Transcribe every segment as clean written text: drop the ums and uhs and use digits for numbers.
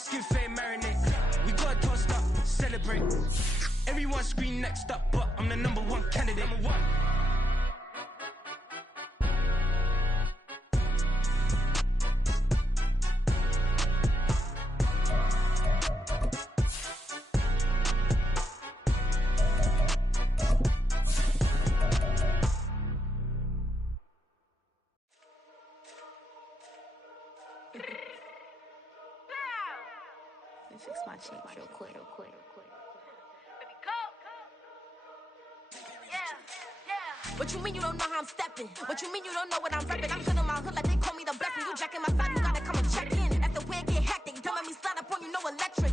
skin fade marinate. We got tossed up, celebrate. Everyone scream next up, but I'm the number one candidate. Number one. Fix my cheek real quick. Baby, go. Yeah. What you mean you don't know how I'm stepping? What you mean you don't know what I'm repping? I'm good in my hood like they call me the blessing. You jacking my side, you gotta come and check in. After where it get hectic, don't let me slide up on you, no electric.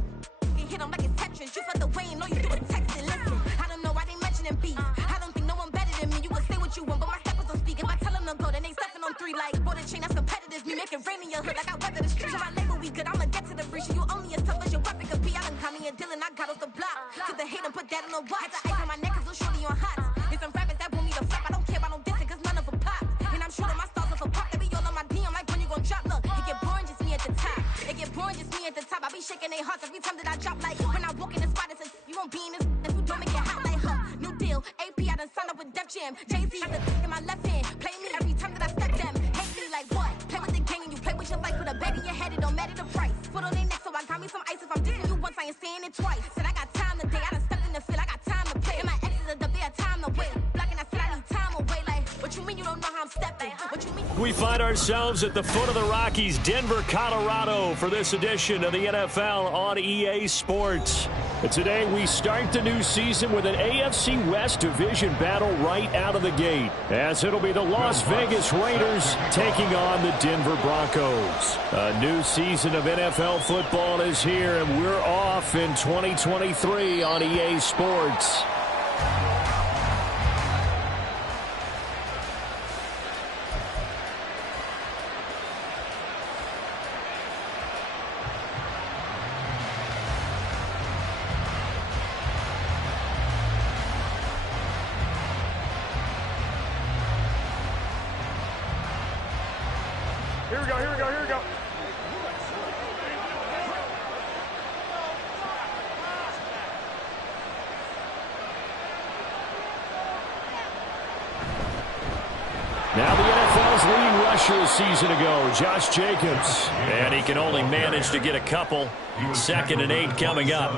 You hit them like it's Tetris. You felt the way and all you do is texting. Listen, I don't know why they mentioning beef. I don't think no one better than me. You will say what you want, but my steppers don't speak. If I tell them to go, then they stepping on 3 like border chain. That's competitive. Me making rain in your hood like I weather the streets. So my label we good. I'ma get to the breach. You only as tough as your weapon could be. I done caught me a Dylan. I got off the block. Took the hate and put that on the watch. Had the ice on my neck 'cause little shorty on hot. There's some rappers that want me to flop. I don't care about no dissing 'cause none of them pop. And I'm shooting my stars off a pop. They be all on my DM like when you gon' drop. Look, it get boring just me at the top. It get boring just me at the top. I be shaking their hearts every time that I drop. Like when I walk in the spot, it says you won't be in this if you don't make it hot like her. New deal, AP. I done signed up with Def Jam. Jay-Z has a in my left hand. Play me every time that I step them. Hate me like what? Play with the game and you play with your life. Put a bet in your head, it don't matter the price. Put on their neck, so I got me some ice. If I'm dissing you once, I ain't saying it twice. Said I got time today. I done stepped in the field. I got time to play. And my exes are the bare time to wait. Blocking, I said I need time away. Like what you mean you don't know how I'm stepping? What you mean? We find ourselves at the foot of the Rockies, Denver, Colorado, for this edition of the NFL on EA Sports. And today we start the new season with an AFC West division battle right out of the gate, as it'll be the Las Vegas Raiders taking on the Denver Broncos. A new season of NFL football is here, and we're off in 2023 on EA Sports. Here we go. Now the NFL's leading rusher a season ago, Josh Jacobs. And he can only manage to get a couple. 2nd and 8 coming up.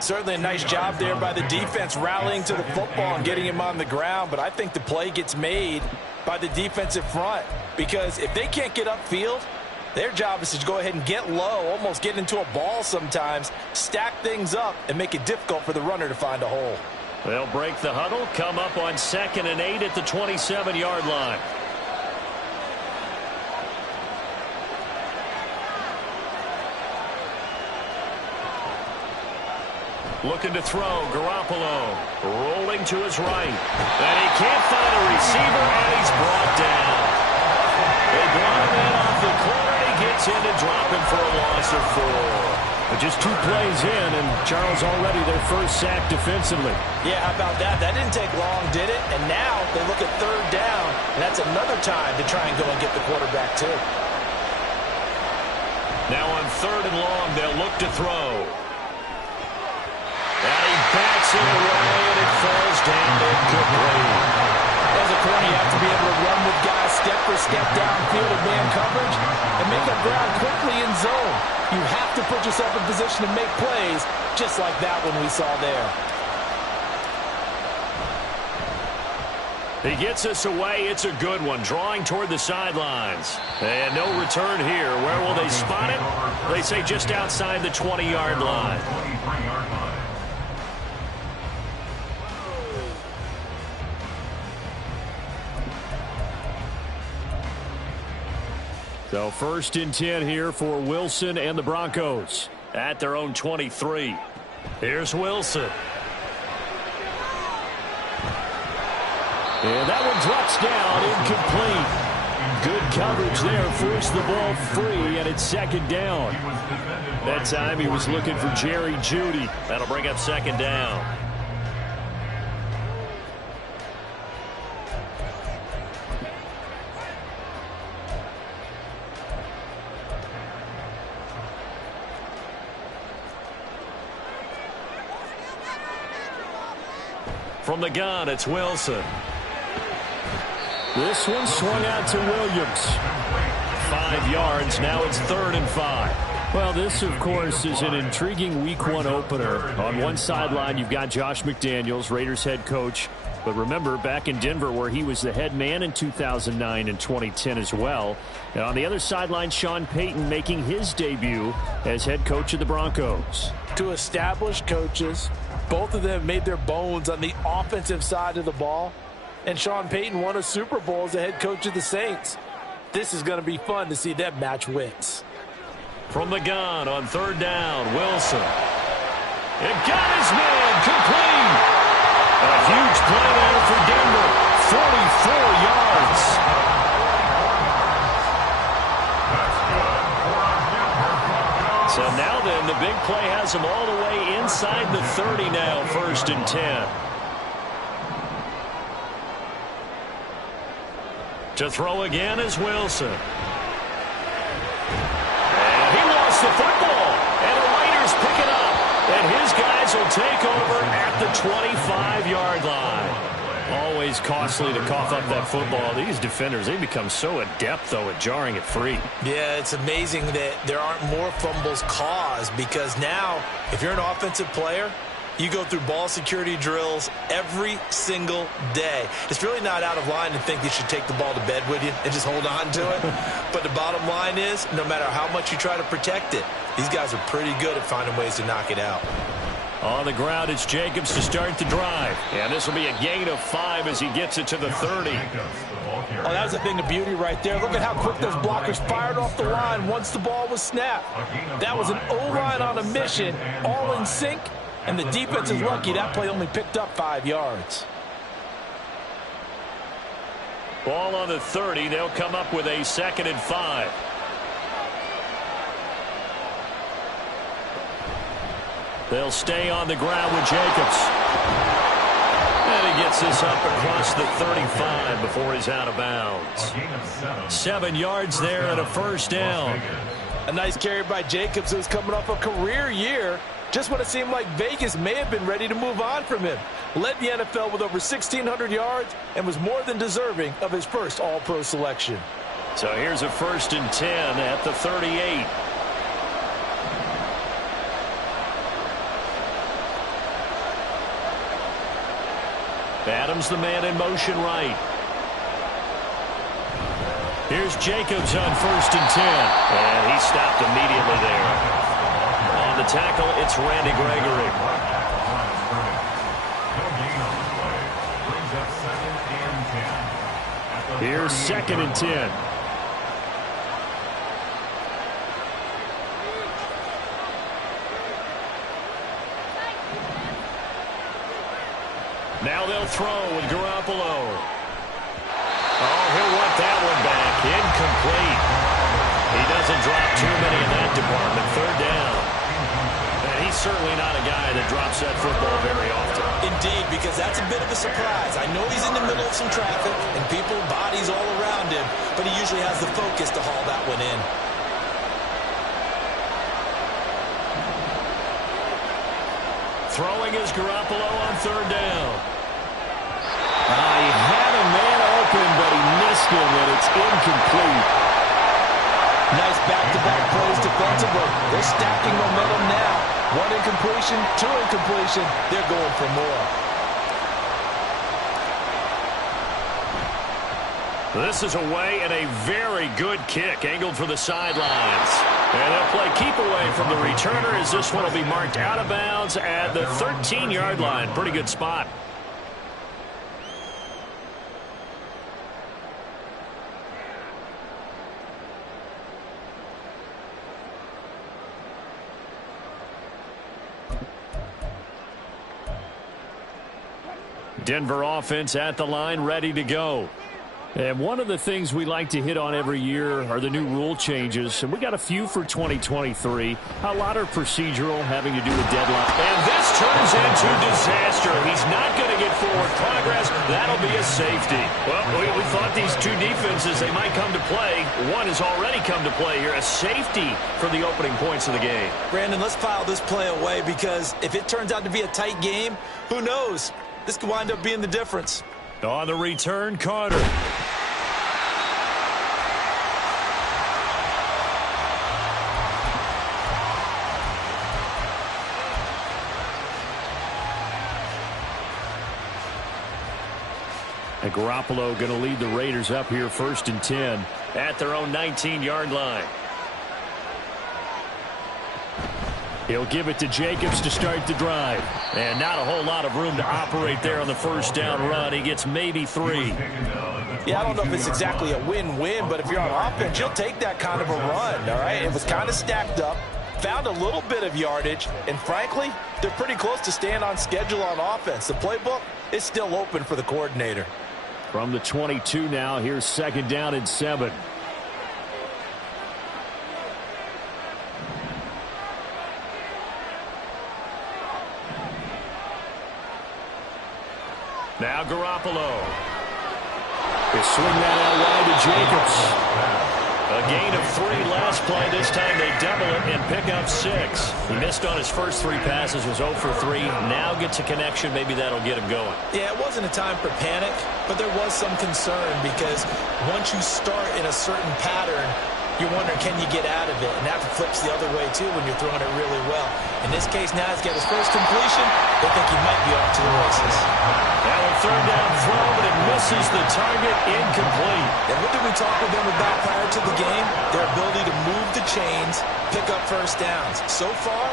Certainly a nice job there by the defense rallying to the football and getting him on the ground. But I think the play gets made by the defensive front, because if they can't get upfield, their job is to go ahead and get low, almost get into a ball sometimes, stack things up, and make it difficult for the runner to find a hole. They'll break the huddle, come up on 2nd and 8 at the 27-yard line. Looking to throw, Garoppolo rolling to his right. And he can't find a receiver, and he's brought down. They brought him in off the corner. He gets in to drop him for a loss of 4. But just 2 plays in, and Charles already their first sack defensively. Yeah, how about that? That didn't take long, did it? And now they look at 3rd down, and that's another time to try and go and get the quarterback too. Now on 3rd and long, they'll look to throw. And he backs it away, and it falls down incomplete. As a corner, you have to be able to run with guys step for step downfield in man coverage and make up ground quickly in zone. You have to put yourself in position to make plays, just like that one we saw there. He gets us away. It's a good one. Drawing toward the sidelines. And no return here. Where will they spot it? They say just outside the 20-yard line. So 1st and 10 here for Wilson and the Broncos at their own 23. Here's Wilson. And that one drops down, incomplete. Good coverage there, forced the ball free, and it's 2nd down. That time he was looking for Jerry Jeudy. That'll bring up 2nd down. From the gun, it's Wilson. This one swung out to Williams. 5 yards. Now it's 3rd and 5. Well, this, of course, is an intriguing Week 1 opener. On one sideline, you've got Josh McDaniels, Raiders head coach. But remember, back in Denver, where he was the head man in 2009 and 2010 as well. And on the other sideline, Sean Payton making his debut as head coach of the Broncos. Two established coaches. Both of them made their bones on the offensive side of the ball. And Sean Payton won a Super Bowl as the head coach of the Saints. This is going to be fun to see them match wits. From the gun on 3rd down, Wilson. It got his man complete. A huge play there for Denver. 44 yards. So now then, the big play has him all the way inside the 30 now, 1st and 10. To throw again is Wilson. And he lost the football. And the Raiders pick it up. And his guys will take over at the 25-yard line. Always costly to cough up that football. These defenders, they become so adept, though, at jarring it free. Yeah, it's amazing that there aren't more fumbles caused, because now, if you're an offensive player, you go through ball security drills every single day. It's really not out of line to think you should take the ball to bed with you and just hold on to it. But the bottom line is, no matter how much you try to protect it, these guys are pretty good at finding ways to knock it out. On the ground, it's Jacobs to start the drive. And this will be a gain of 5 as he gets it to the 30. Oh, that was a thing of beauty right there. Look at how quick those blockers fired off the line once the ball was snapped. That was an O-line on a mission, all in sync. And the defense is lucky that play only picked up 5 yards. Ball on the 30. They'll come up with a 2nd and 5. They'll stay on the ground with Jacobs. And he gets this up across the 35 before he's out of bounds. 7 yards there and a 1st down. A nice carry by Jacobs, who's coming off a career year. Just when it seemed like Vegas may have been ready to move on from him. Led the NFL with over 1,600 yards and was more than deserving of his first All-Pro selection. So here's a 1st and 10 at the 38. Adams, the man in motion right. Here's Jacobs on 1st and 10. And he stopped immediately there. On the tackle, it's Randy Gregory. Here's 2nd and 10. Now they'll throw with Garoppolo. Oh, he'll want that one back. Incomplete. He doesn't drop too many in that department. 3rd down. And he's certainly not a guy that drops that football very often. Indeed, because that's a bit of a surprise. I know he's in the middle of some traffic and people, bodies all around him, but he usually has the focus to haul that one in. Throwing is Garoppolo on 3rd down. He had a man open, but he missed him, and it's incomplete. Nice back-to-back plays defensively. They're stacking momentum now. 1 incompletion, 2 incompletion. They're going for more. This is away and a very good kick, angled for the sidelines. And they'll play keep away from the returner as this one will be marked out of bounds at the 13-yard line. Pretty good spot. Denver offense at the line, ready to go. And one of the things we like to hit on every year are the new rule changes. And we got a few for 2023. A lot are procedural, having to do with deadline. And this turns into disaster. He's not going to get forward progress. That'll be a safety. Well, we thought these two defenses, they might come to play. One has already come to play here. A safety for the opening points of the game. Brandon, let's file this play away, because if it turns out to be a tight game, who knows? This could wind up being the difference. On the return, Carter. And Garoppolo going to lead the Raiders up here 1st and 10 at their own 19-yard line. He'll give it to Jacobs to start the drive. And not a whole lot of room to operate there on the first down run. He gets maybe 3. Yeah, I don't know if it's exactly a win-win, but if you're on offense, you'll take that kind of a run, all right? It was kind of stacked up, found a little bit of yardage, and frankly, they're pretty close to staying on schedule on offense. The playbook is still open for the coordinator. From the 22 now, here's 2nd down and 7. Now Garoppolo. They swing that out wide to Jacobs. A gain of 3 last play. This time they double it and pick up 6. He missed on his first 3 passes, was 0 for 3. Now gets a connection. Maybe that'll get him going. Yeah, it wasn't a time for panic, but there was some concern because once you start in a certain pattern, you're wondering, can you get out of it? And that flips the other way, too, when you're throwing it really well. In this case, now he's got his first completion. They think he might be off to the races. Now a 3rd down throw, but it misses the target, incomplete. And what did we talk with them about prior to the game? Their ability to move the chains, pick up first downs. So far,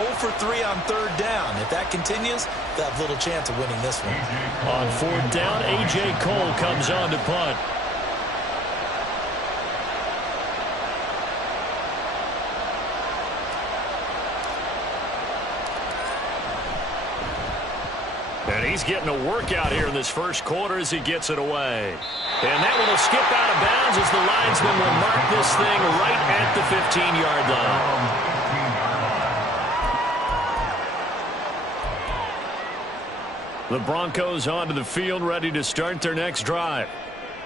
0 for 3 on 3rd down. If that continues, they'll have little chance of winning this one. On 4th down, A.J. Cole comes on to punt. And he's getting a workout here in this first quarter as he gets it away. And that one will skip out of bounds as the linesman will mark this thing right at the 15-yard line. The Broncos onto the field, ready to start their next drive.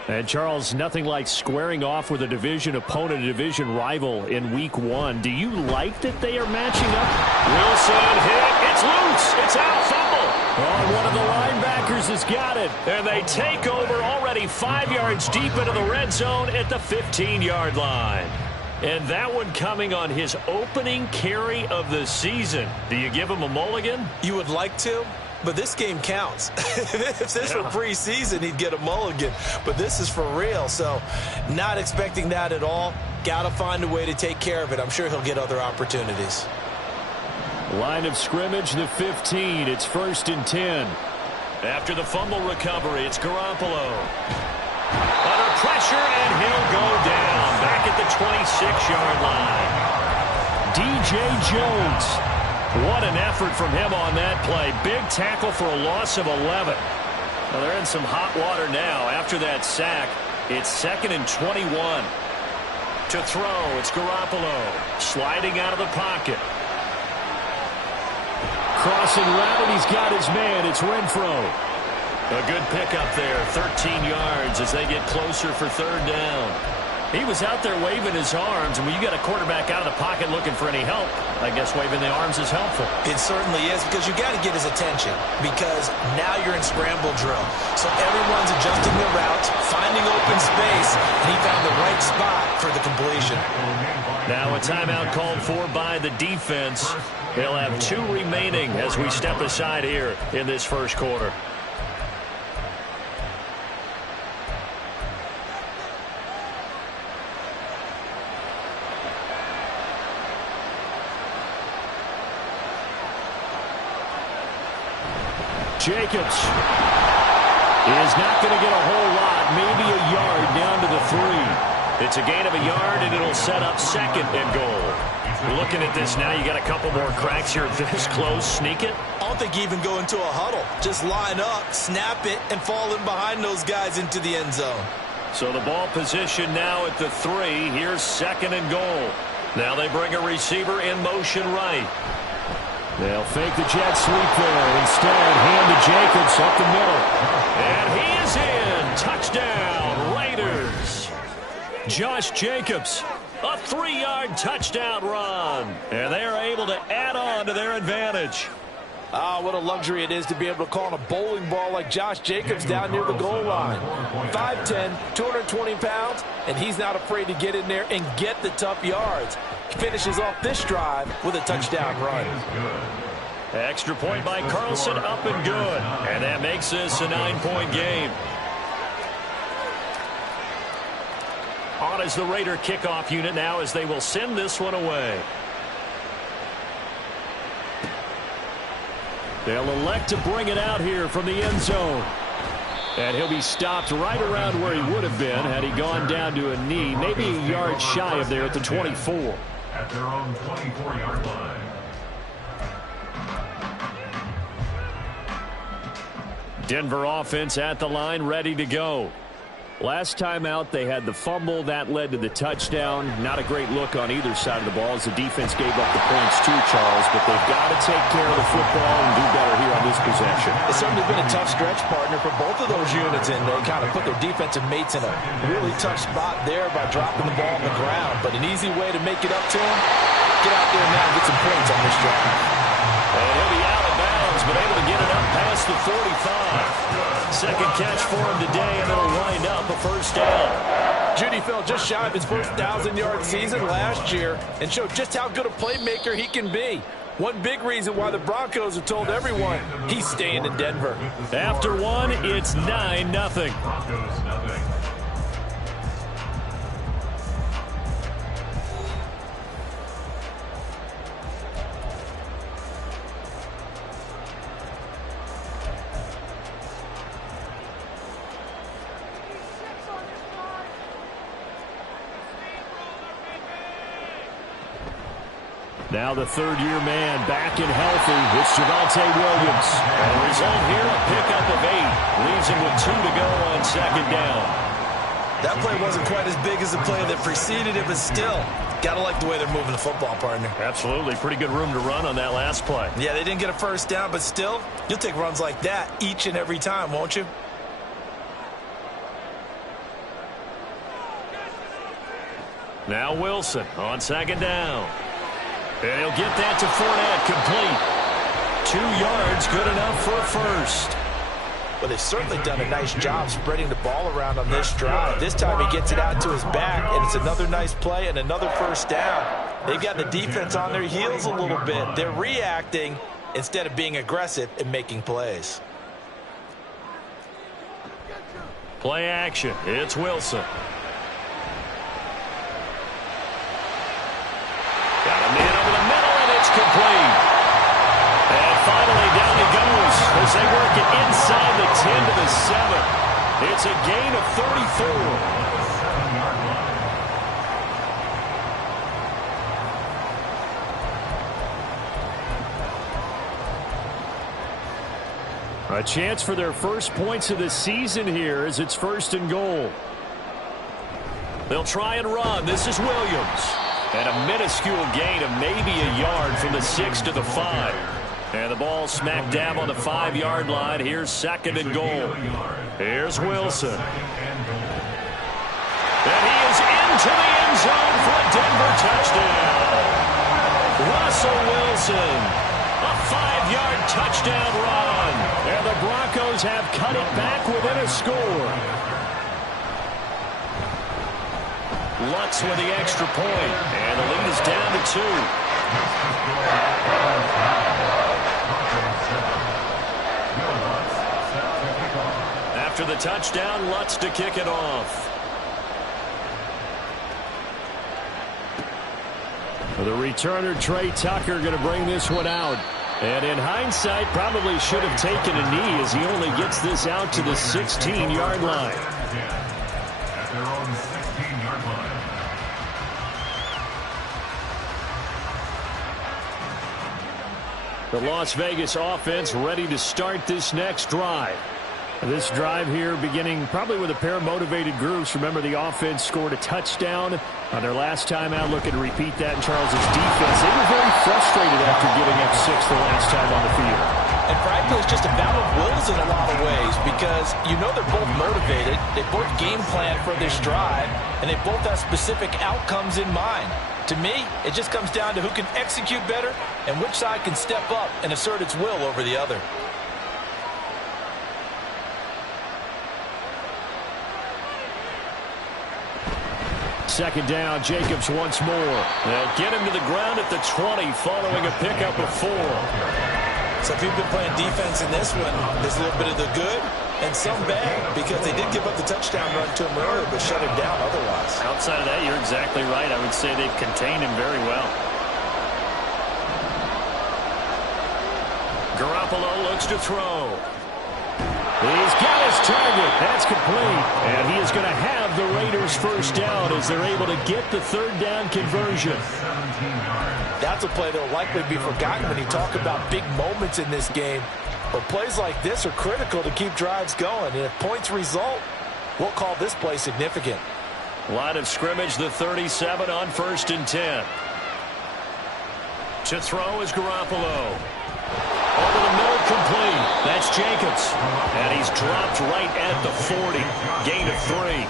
And, Charles, nothing like squaring off with a division opponent, a division rival in Week 1. Do you like that they are matching up? Wilson hit. It's loose. It's out. Fumble. Oh, one of the linebackers has got it. And they take over already 5 yards deep into the red zone at the 15-yard line. And that one coming on his opening carry of the season. Do you give him a mulligan? You would like to? But this game counts. If this were preseason, he'd get a mulligan. But this is for real, so not expecting that at all. Got to find a way to take care of it. I'm sure he'll get other opportunities. Line of scrimmage, the 15. It's 1st and 10. After the fumble recovery, it's Garoppolo. Under pressure, and he'll go down. Back at the 26-yard line. D.J. Jones. What an effort from him on that play. Big tackle for a loss of 11. Well, they're in some hot water now. After that sack, it's 2nd and 21. To throw, it's Garoppolo. Sliding out of the pocket. Crossing route, and he's got his man. It's Renfro. A good pickup there. 13 yards as they get closer for 3rd down. He was out there waving his arms, and when you got a quarterback out of the pocket looking for any help, I guess waving the arms is helpful. It certainly is, because you got to get his attention, because now you're in scramble drill. So everyone's adjusting their routes, finding open space, and he found the right spot for the completion. Now a timeout called for by the defense. They'll have 2 remaining as we step aside here in this first quarter. Jacobs is not going to get a whole lot, maybe a yard down to the 3. It's a gain of a yard, and it'll set up 2nd and goal. Looking at this now, you got a couple more cracks here this close. Sneak it? I don't think you even go into a huddle. Just line up, snap it, and fall in behind those guys into the end zone. So the ball position now at the 3. Here's 2nd and goal. Now they bring a receiver in motion right. They'll fake the jet sweep there. Instead, hand to Jacobs up the middle. And he is in. Touchdown, Raiders. Josh Jacobs, a 3-yard touchdown run. And they are able to add on to their advantage. Ah, what a luxury it is to be able to call on a bowling ball like Josh Jacobs down near the goal line. 5'10", 220 pounds, and he's not afraid to get in there and get the tough yards. He finishes off this drive with a touchdown run. Extra point by Carlson, up and good. And that makes this a 9-point game. On is the Raider kickoff unit now as they will send this one away. They'll elect to bring it out here from the end zone. And he'll be stopped right around where he would have been had he gone down to a knee, maybe a yard shy of there at the 24. At their own 24-yard line. Denver offense at the line, ready to go. Last time out, they had the fumble. That led to the touchdown. Not a great look on either side of the ball as the defense gave up the points too, Charles. But they've got to take care of the football and do better here on this possession. It's certainly been a tough stretch, partner, for both of those units, and they kind of put their defensive mates in a really tough spot there by dropping the ball on the ground. But an easy way to make it up to them, get out there now and get some points on this drive. And he'll be out of bounds, but able to get it up past the 45. Second catch for him today, and it'll wind up a first down. Judy fell just shy of his first 1,000-yard season last year and showed just how good a playmaker he can be. One big reason why the Broncos have told everyone he's staying in Denver. After one, it's 9-0. Broncos nothing. Now the third-year man back and healthy. It's Javonte Williams. And the result here, a pickup of 8. Leaves him with 2 to go on second down. That play wasn't quite as big as the play that preceded it, but still, got to like the way they're moving the football, partner. Absolutely. Pretty good room to run on that last play. Yeah, they didn't get a first down, but still, you'll take runs like that each and every time, won't you? Now Wilson on second down. And he'll get that to Fournette, complete. 2 yards, good enough for a first. Well, they've certainly done a nice job spreading the ball around on this drive. This time he gets it out to his back, and it's another nice play and another first down. They've got the defense on their heels a little bit. They're reacting instead of being aggressive and making plays. Play action. It's Wilson. Got a man over the middle, and it's complete. And finally, down he goes as they work it inside the 10 to the 7. It's a gain of 34. A chance for their first points of the season here as it's 1st and goal. They'll try and run. This is Williams. And a minuscule gain of maybe a yard from the 6 to the 5. And the ball smack dab on the 5-yard line. Here's 2nd and goal. Here's Wilson. And he is into the end zone for a Denver touchdown. Russell Wilson. A 5-yard touchdown run. And the Broncos have cut it back within a score. Lutz with the extra point, and the lead is down to 2. After the touchdown, Lutz to kick it off. The returner, Trey Tucker, going to bring this one out. And in hindsight, probably should have taken a knee as he only gets this out to the 16-yard line. At their own 16-yard line. The Las Vegas offense ready to start this next drive. This drive here beginning probably with a pair of motivated groups. Remember, the offense scored a touchdown on their last time out. Looking to repeat that in Charles's defense. They were very frustrated after giving up 6 the last time on the field. And frankly, it's just a battle of wills in a lot of ways. because you know they're both motivated. They both game plan for this drive, and they both have specific outcomes in mind. To me, it just comes down to who can execute better and which side can step up and assert its will over the other. Second down, Jacobs once more. They'll get him to the ground at the 20 following a pickup of 4. So if you've been playing defense in this one, there's a little bit of the good and some bad, because they did give up the touchdown run to him earlier but shut him down otherwise. Outside of that, you're exactly right. I would say they've contained him very well. Garoppolo looks to throw. He's got his target. That's complete. And he is going to have the Raiders first down as they're able to get the third down conversion. That's a play that will likely be forgotten when you talk about big moments in this game. But plays like this are critical to keep drives going. And if points result, we'll call this play significant. Line of scrimmage, the 37 on 1st and 10. To throw is Garoppolo. Over the middle, complete. That's Jacobs. And he's dropped right at the 40. Gain of 3.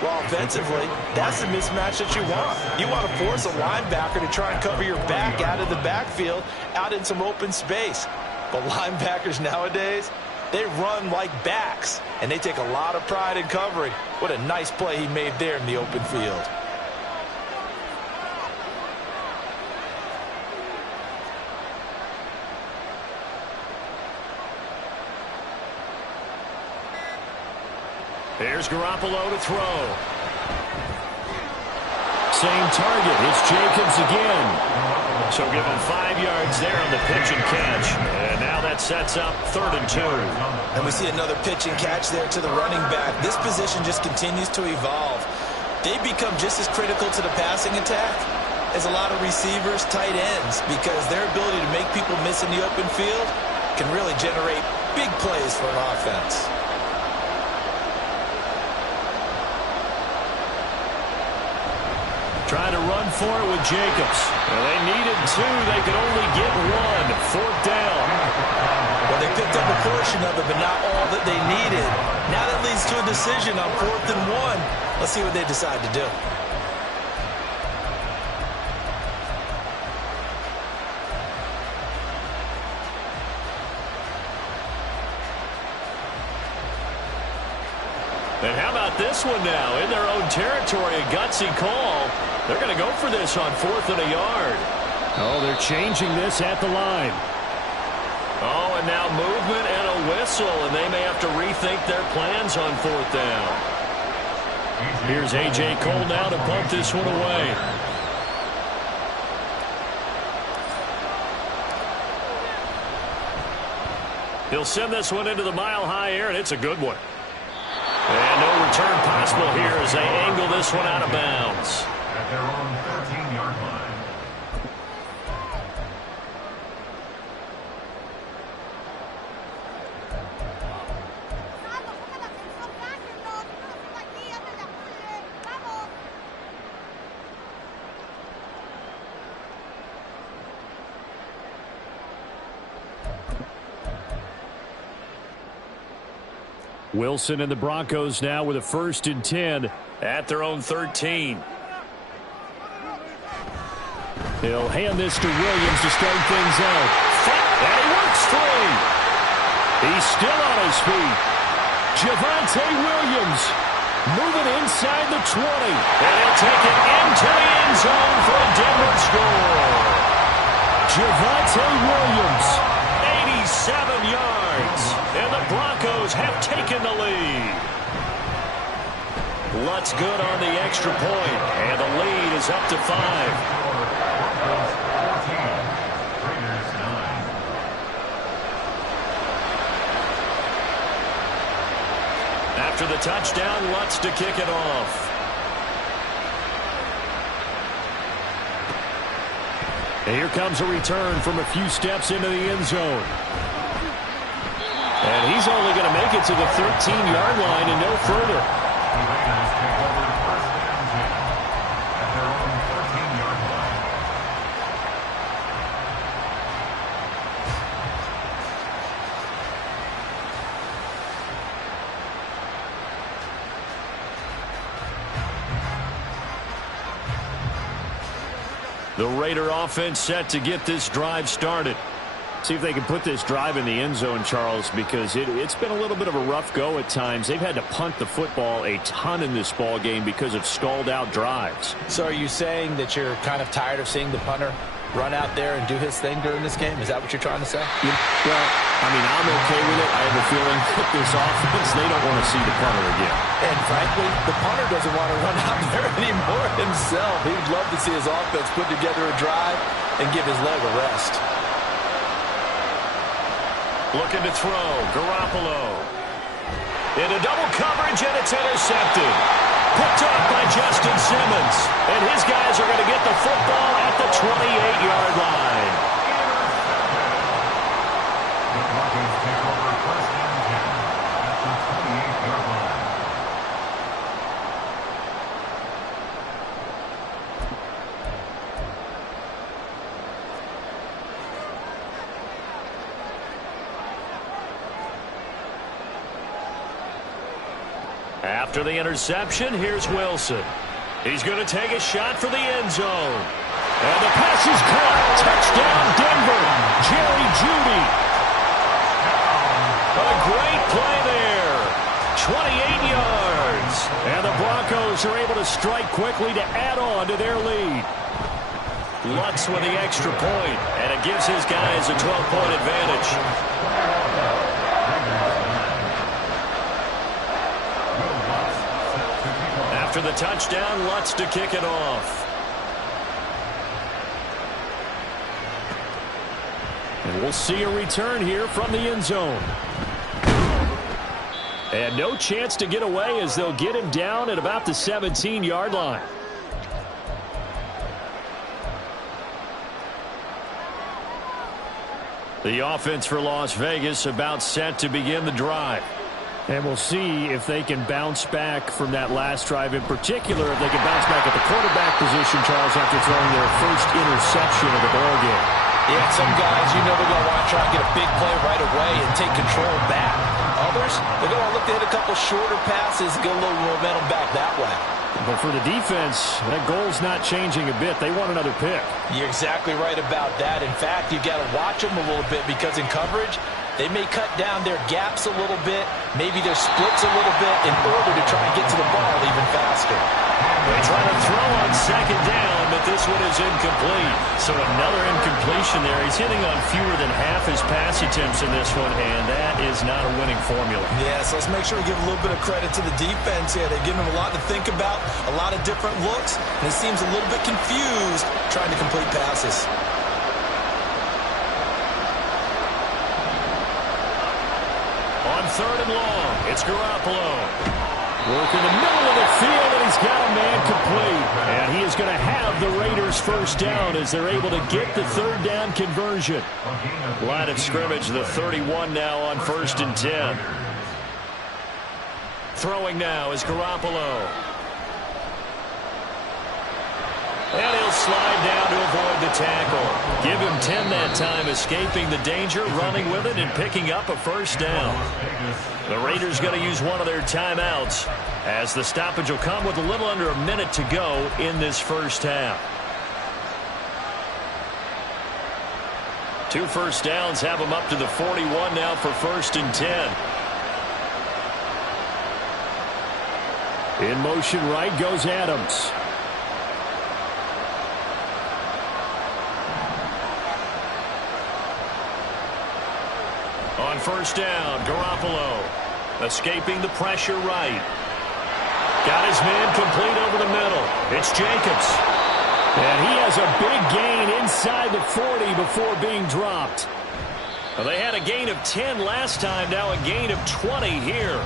Well, offensively, that's the mismatch that you want. You want to force a linebacker to try and cover your back out of the backfield, out in some open space. But linebackers nowadays, they run like backs, and they take a lot of pride in covering. What a nice play he made there in the open field. Here's Garoppolo to throw. Same target. It's Jacobs again. So give him 5 yards there on the pitch and catch. And now that sets up 3rd and 2. And we see another pitch and catch there to the running back. This position just continues to evolve. They become just as critical to the passing attack as a lot of receivers, tight ends, because their ability to make people miss in the open field can really generate big plays for an offense. Trying to run for it with Jacobs. Well, they needed 2. They could only get 1. 4th down. Well, they picked up a portion of it, but not all that they needed. Now that leads to a decision on 4th and 1. Let's see what they decide to do. And how about this one now? In their own territory, a gutsy call. They're going to go for this on 4th and a yard. Oh, they're changing this at the line. Oh, and now movement and a whistle, and they may have to rethink their plans on 4th down. Here's A.J. Cole now to punt this one away. He'll send this one into the mile-high air, and it's a good one. And no return possible here as they angle this one out of bounds. At their own 13-yard line. Wilson and the Broncos now with a 1st and 10 at their own 13. He'll hand this to Williams to start things out. And he works free. He's still on his feet. Javonte Williams moving inside the 20. And he'll take it into the end zone for a Denver score. Javonte Williams, 87 yards. And the Broncos have taken the lead. Lutz good on the extra point. And the lead is up to 5. After the touchdown, Lutz to kick it off. And here comes a return from a few steps into the end zone. And he's only going to make it to the 13-yard line and no further. The Raider offense set to get this drive started. See if they can put this drive in the end zone, Charles, because it's been a little bit of a rough go at times. They've had to punt the football a ton in this ball game because of stalled-out drives. So are you saying that you're kind of tired of seeing the punter run out there and do his thing during this game? Is that what you're trying to say? Yeah, well, I mean, I'm okay with it. I have a feeling that this offense, they don't want to see the punter again. And frankly, the punter doesn't want to run out there anymore himself. He'd love to see his offense put together a drive and give his leg a rest. Looking to throw, Garoppolo. Into double coverage, and it's intercepted. Picked off by Justin Simmons. And his guys are going to get the football at the 28-yard line. The Broncos take over first and 10 at the 28-yard line. After the interception, here's Wilson. He's going to take a shot for the end zone. And the pass is caught. Touchdown, Denver. Jerry Jeudy. A great play there. 28 yards. And the Broncos are able to strike quickly to add on to their lead. Lutz with the extra point, and it gives his guys a 12-point advantage. After the touchdown, Lutz to kick it off. And we'll see a return here from the end zone. And no chance to get away as they'll get him down at about the 17-yard line. The offense for Las Vegas about set to begin the drive. And we'll see if they can bounce back from that last drive. In particular, if they can bounce back at the quarterback position, Charles, after throwing their first interception of the ball game. Yeah, some guys, you know, they're going to want to try and get a big play right away and take control back. Others, they're going to look to hit a couple shorter passes, get a little momentum back that way. But for the defense, that goal's not changing a bit. They want another pick. You're exactly right about that. In fact, you've got to watch them a little bit because in coverage, they may cut down their gaps a little bit, maybe their splits a little bit in order to try and get to the ball even faster. They try to throw on second down, but this one is incomplete. So another incompletion there. He's hitting on fewer than half his pass attempts in this one, and that is not a winning formula. Yeah, so let's make sure we give a little bit of credit to the defense here. They're giving them a lot to think about, a lot of different looks, and it seems a little bit confused trying to complete passes. On third and long, it's Garoppolo. Work in the middle of the field, and he's got a man complete. And he is going to have the Raiders first down as they're able to get the third down conversion. Line of scrimmage, the 31 now on first and 10. Throwing now is Garoppolo. And he'll slide down to avoid the tackle. Give him 10 that time, escaping the danger, running with it, and picking up a first down. The Raiders going to use one of their timeouts as the stoppage will come with a little under a minute to go in this first half. 2 first downs have them up to the 41 now for first and 10. In motion right goes Adams. On first down, Garoppolo escaping the pressure right. Got his man complete over the middle. It's Jacobs. And he has a big gain inside the 40 before being dropped. Well, they had a gain of 10 last time, now a gain of 20 here.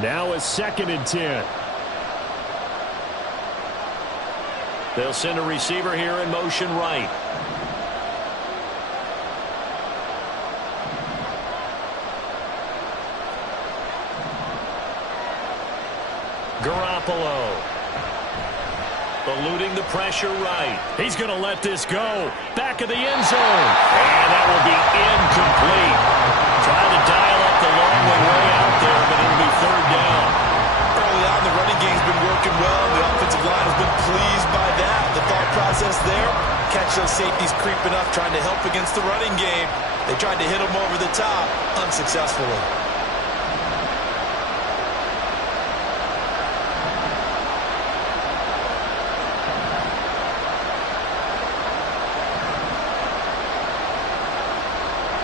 Now a second and 10. They'll send a receiver here in motion right. Garoppolo eluding the pressure right. He's going to let this go. Back back of the end zone. And that will be incomplete. Trying to dial up the long way out there, but it'll be third down. Early on, the running game's been working well. The offensive line has been pleased by that. The thought process there, catch those safeties creeping up, trying to help against the running game. They tried to hit them over the top, unsuccessfully.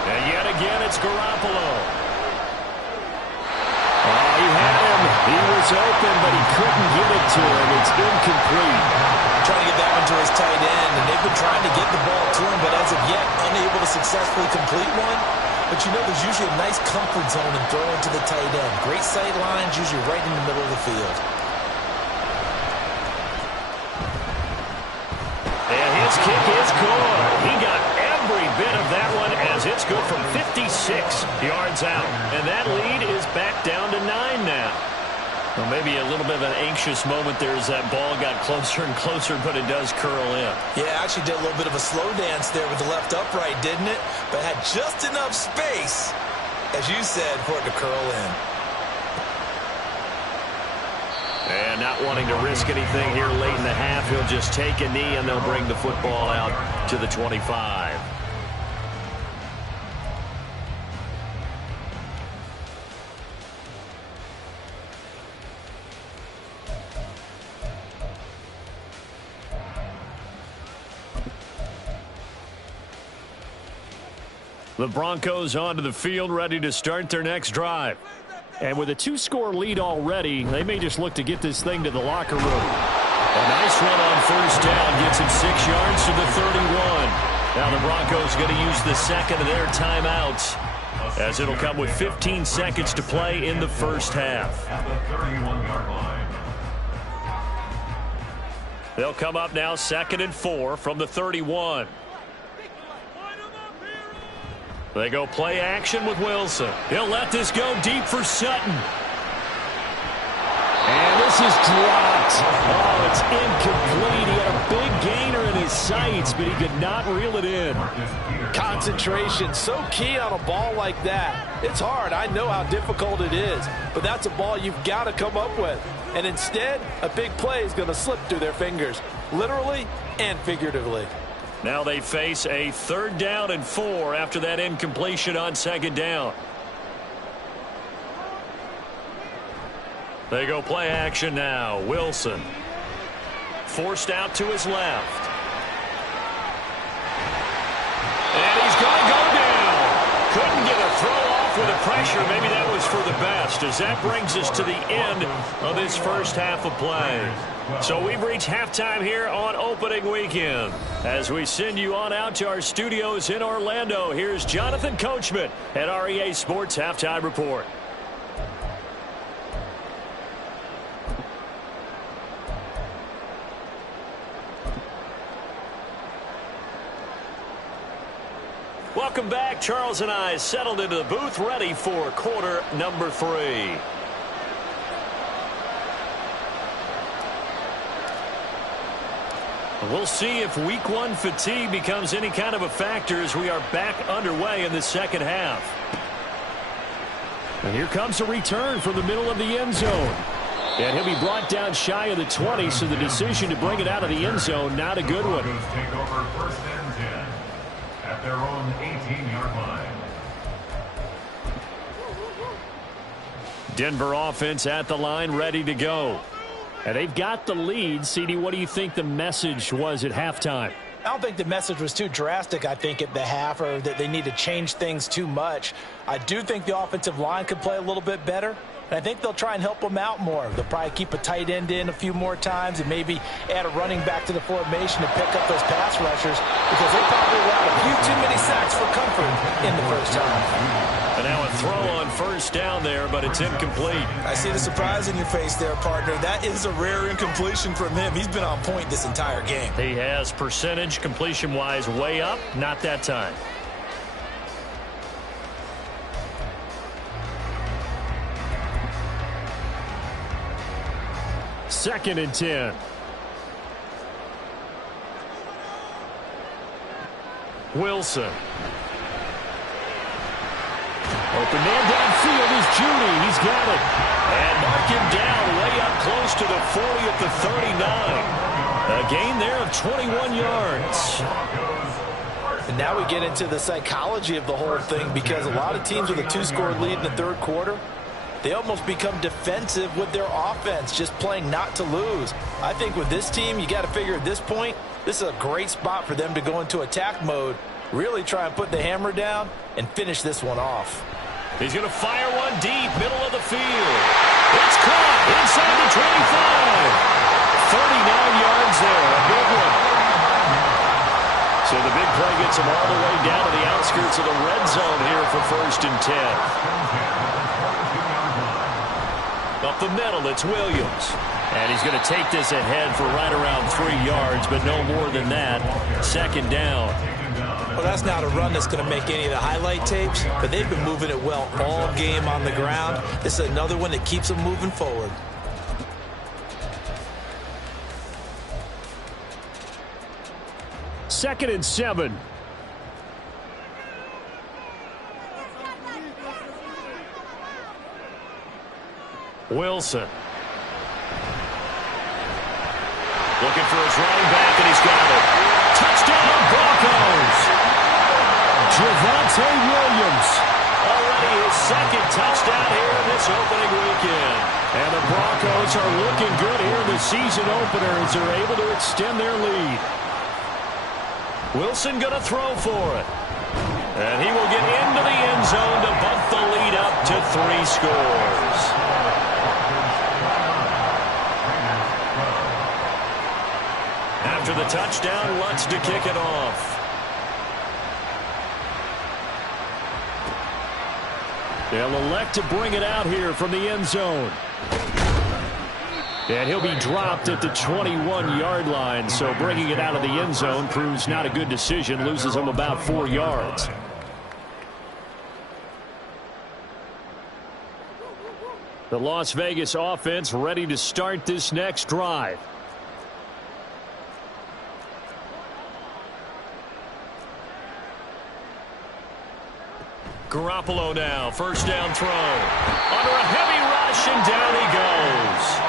And yet again, it's Garoppolo. Oh, he had him. He was open, but he couldn't get it to him. It's incomplete. Trying to get that one to his tight end, and they've been trying to get the ball to him, but as of yet, unable to successfully complete one. But you know, there's usually a nice comfort zone in throwing to the tight end. Great sight lines, usually right in the middle of the field. And his kick is good. He got every bit of that one as it's good from 56 yards out. And that lead is back down to 9 now. Well, maybe a little bit of an anxious moment there as that ball got closer and closer, but it does curl in. Yeah, actually did a little bit of a slow dance there with the left upright, didn't it? But had just enough space, as you said, for it to curl in. And not wanting to risk anything here late in the half, he'll just take a knee and they'll bring the football out to the 25. The Broncos onto the field, ready to start their next drive. And with a 2-score lead already, they may just look to get this thing to the locker room. A nice run on first down, gets him 6 yards to the 31. Now the Broncos going to use the second of their timeouts, as it'll come with 15 seconds to play in the first half. At the 31-yard line. They'll come up now 2nd and 4 from the 31. They go play action with Wilson. He'll let this go deep for Sutton. And this is dropped. Oh, it's incomplete. He had a big gainer in his sights, but he could not reel it in. Concentration, so key on a ball like that. It's hard. I know how difficult it is, but that's a ball you've got to come up with. And instead, a big play is going to slip through their fingers, literally and figuratively. Now they face a 3rd down and 4 after that incompletion on 2nd down. They go play action now. Wilson forced out to his left. And he's going to go down. Couldn't get a throw off with the pressure. Maybe that was for the best, as that brings us to the end of this first half of play. So we've reached halftime here on opening weekend. As we send you on out to our studios in Orlando, here's Jonathan Coachman at REA Sports Halftime Report. Welcome back. Charles and I settled into the booth, ready for quarter number 3. We'll see if week 1 fatigue becomes any kind of a factor as we are back underway in the second half. And here comes a return from the middle of the end zone. And he'll be brought down shy of the 20, so the decision to bring it out of the end zone, not a good one. Take over 1st and 10 at their own 18-yard line. Denver offense at the line, ready to go. And they've got the lead. CD, what do you think the message was at halftime? I don't think the message was too drastic, I think, at the half, or that they need to change things too much. I do think the offensive line could play a little bit better. And I think they'll try and help them out more. They'll probably keep a tight end in a few more times and maybe add a running back to the formation to pick up those pass rushers, because they probably allowed a few too many sacks for comfort in the first half. And now a throw on first down there, but it's incomplete. I see the surprise in your face there, partner. That is a rare incompletion from him. He's been on point this entire game. He has percentage completion-wise way up, not that time. Second and 10. Wilson. Open man downfield is Judy. He's got it. And mark him down way up close to the 40 at the 39. A gain there of 21 yards. And now we get into the psychology of the whole thing, because a lot of teams with a 2-score lead in the third quarter, they almost become defensive with their offense, just playing not to lose. I think with this team, you got to figure at this point, this is a great spot for them to go into attack mode, really try and put the hammer down and finish this one off. He's going to fire one deep, middle of the field. It's caught inside the 25. 39 yards there, a big one. So the big play gets him all the way down to the outskirts of the red zone here for 1st and 10. Up the middle, it's Williams. And he's going to take this ahead for right around 3 yards, but no more than that. 2nd down. Well, that's not a run that's going to make any of the highlight tapes, but they've been moving it well all game on the ground. This is another one that keeps them moving forward. Second and 7. Wilson. Looking for his running back, and he's got it. Touchdown, Broncos. Javonte Williams. Already his 2nd touchdown here in this opening weekend. And the Broncos are looking good here in the season opener as they're able to extend their lead. Wilson going to throw for it. And he will get into the end zone to bump the lead up to 3 scores. After the touchdown, Lutz to kick it off. They'll elect to bring it out here from the end zone. And he'll be dropped at the 21-yard line, so bringing it out of the end zone proves not a good decision, loses him about 4 yards. The Las Vegas offense ready to start this next drive. Garoppolo now, 1st down throw. Under a heavy rush, and down he goes.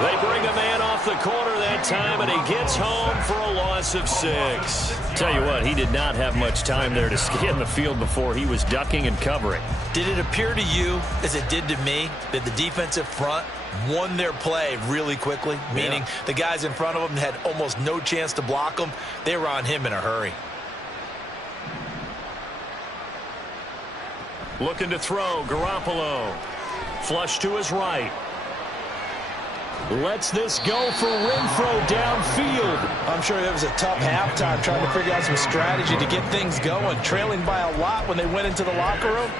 They bring a man off the corner that time, and he gets home for a loss of 6. Tell you what, he did not have much time there to scan the field before he was ducking and covering. Did it appear to you, as it did to me, that the defensive front won their play really quickly? Meaning the guys in front of them had almost no chance to block them. They were on him in a hurry. Looking to throw, Garoppolo. Flush to his right. Lets this go for Renfro downfield. I'm sure it was a tough halftime trying to figure out some strategy to get things going. Trailing by a lot when they went into the locker room.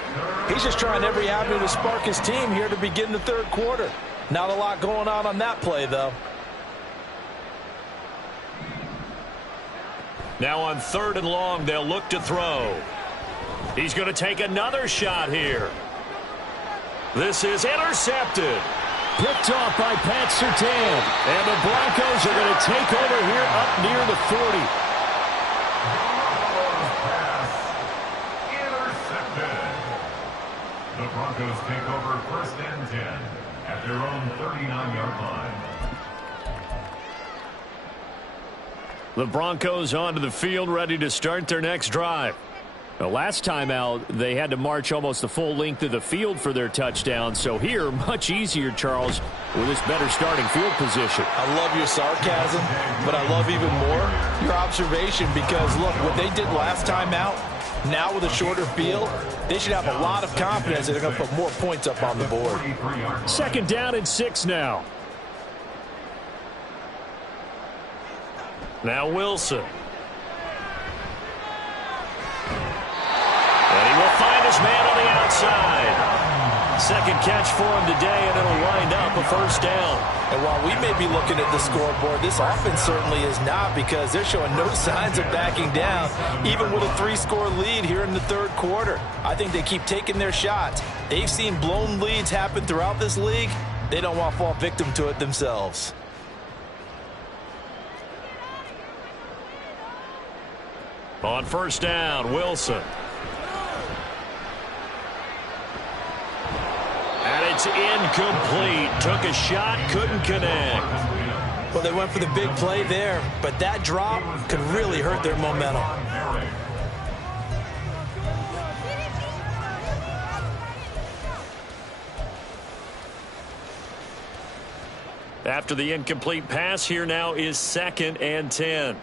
He's just trying every avenue to spark his team here to begin the third quarter. Not a lot going on that play, though. Now on 3rd and long, they'll look to throw. He's going to take another shot here. This is intercepted. Picked off by Pat Surtain. And the Broncos are going to take over here up near the 40. Intercepted. The Broncos take over 1st and 10 at their own 39-yard line. The Broncos onto the field, ready to start their next drive. The last time out, they had to march almost the full length of the field for their touchdown. So here, much easier, Charles, with this better starting field position. I love your sarcasm, but I love even more your observation, because, look, what they did last time out, now with a shorter field, they should have a lot of confidence that they're going to put more points up on the board. 2nd down and 6 now. Now Wilson. And he will find his man on the outside. 2nd catch for him today, and it'll wind up a 1st down. And while we may be looking at the scoreboard, this offense certainly is not, because they're showing no signs of backing down, even with a 3-score lead here in the third quarter. I think they keep taking their shots. They've seen blown leads happen throughout this league. They don't want to fall victim to it themselves. On first down, Wilson. And it's incomplete. Took a shot, couldn't connect. Well, they went for the big play there, but that drop could really hurt their momentum. After the incomplete pass, here now is 2nd and 10.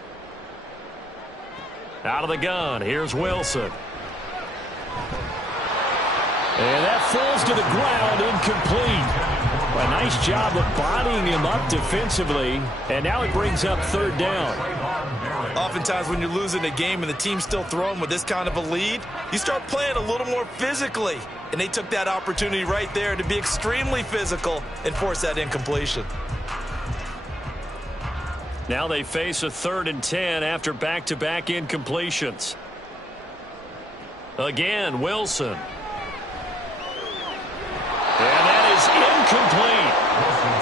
Out of the gun, here's Wilson. And that falls to the ground, incomplete. A nice job of bodying him up defensively, and now it brings up 3rd down. Oftentimes when you're losing a game and the team's still throwing with this kind of a lead, you start playing a little more physically. And they took that opportunity right there to be extremely physical and force that incompletion. Now they face a 3rd and 10 after back-to-back incompletions. Again, Wilson. And that is incomplete.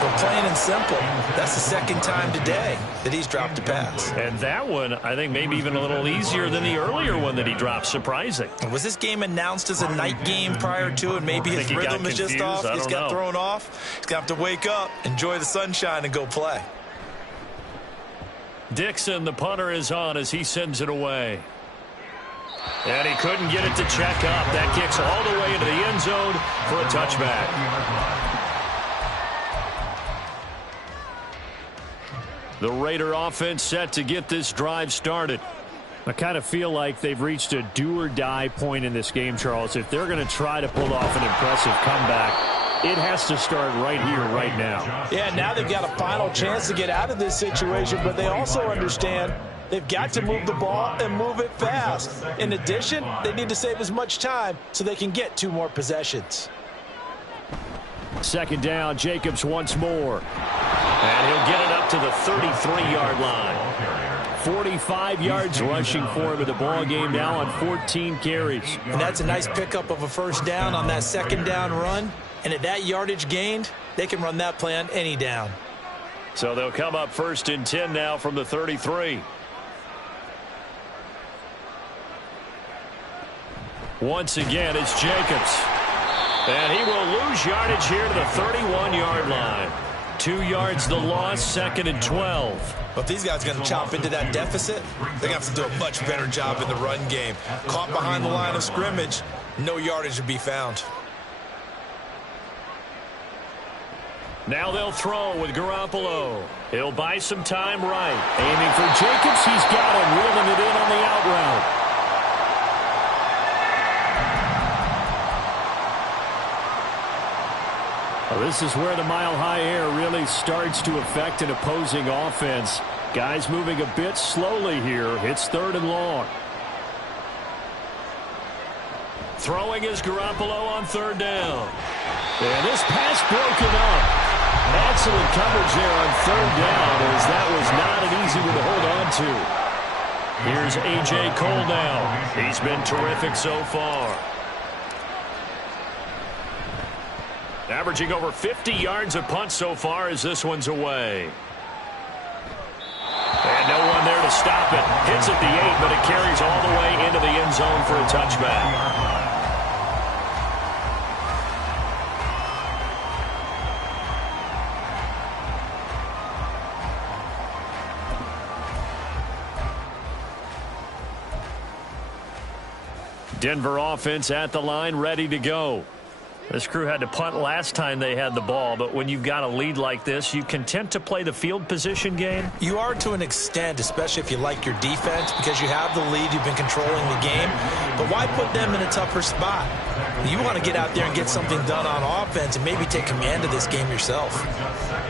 Well, plain and simple, that's the 2nd time today that he's dropped a pass. And that one, I think, maybe even a little easier than the earlier one that he dropped. Surprising. Was this game announced as a night game prior to, and maybe his rhythm is just off? He's got thrown off. He's going to have to wake up, enjoy the sunshine, and go play. Dixon, the punter, is on as he sends it away. And he couldn't get it to check up. That kicks all the way into the end zone for a touchback. The Raider offense set to get this drive started. I kind of feel like they've reached a do-or-die point in this game, Charles. If they're going to try to pull off an impressive comeback, it has to start right here, right now. Yeah, now they've got a final chance to get out of this situation, but they also understand they've got to move the ball and move it fast. In addition, they need to save as much time so they can get 2 more possessions. 2nd down, Jacobs once more. And he'll get it up to the 33-yard line. 45 yards rushing for him in the ball game now on 14 carries. And that's a nice pickup of a 1st down on that 2nd down run. And at that yardage gained, they can run that play on any down. So they'll come up 1st and 10 now from the 33. Once again, it's Jacobs. And he will lose yardage here to the 31-yard line. 2 yards the loss, 2nd and 12. But these guys are going to chop into that deficit. They're going to have to do a much better job in the run game. Caught behind the line of scrimmage, no yardage to be found. Now they'll throw with Garoppolo. He'll buy some time right. Aiming for Jacobs. He's got him, reeling it in on the out route. Well, this is where the mile-high air really starts to affect an opposing offense. Guys moving a bit slowly here. It's 3rd and long. Throwing is Garoppolo on 3rd down. And this pass broken up. Excellent coverage there on 3rd down, as that was not an easy one to hold on to. Here's A.J. Cole now. He's been terrific so far. Averaging over 50 yards a punt so far as this one's away. And no one there to stop it. Hits at the 8, but it carries all the way into the end zone for a touchback. Denver offense at the line, ready to go. This crew had to punt last time they had the ball, but when you've got a lead like this, you content to play the field position game? You are to an extent, especially if you like your defense, because you have the lead, you've been controlling the game. But why put them in a tougher spot? You want to get out there and get something done on offense and maybe take command of this game yourself.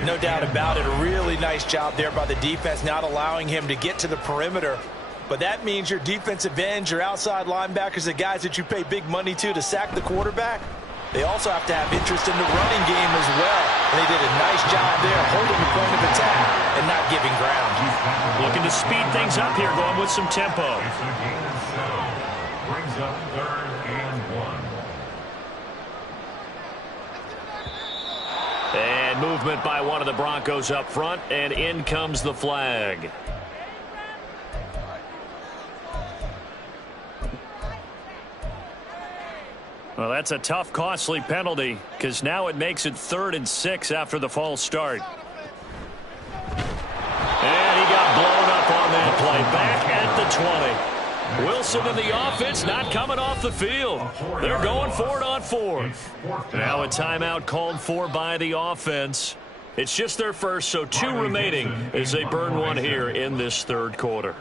No doubt about it, a really nice job there by the defense, not allowing him to get to the perimeter. But that means your defensive ends, your outside linebackers, the guys that you pay big money to sack the quarterback, they also have to have interest in the running game as well. And they did a nice job there holding the point of attack and not giving ground. Looking to speed things up here, going with some tempo. Brings up 3rd and 1. And movement by one of the Broncos up front, and in comes the flag. Well, that's a tough, costly penalty because now it makes it 3rd and 6 after the false start. And he got blown up on that play. Back at the 20. Wilson and the offense not coming off the field. They're going for it on 4th. Now a timeout called for by the offense. It's just their first, so 2 remaining as they burn one here in this 3rd quarter.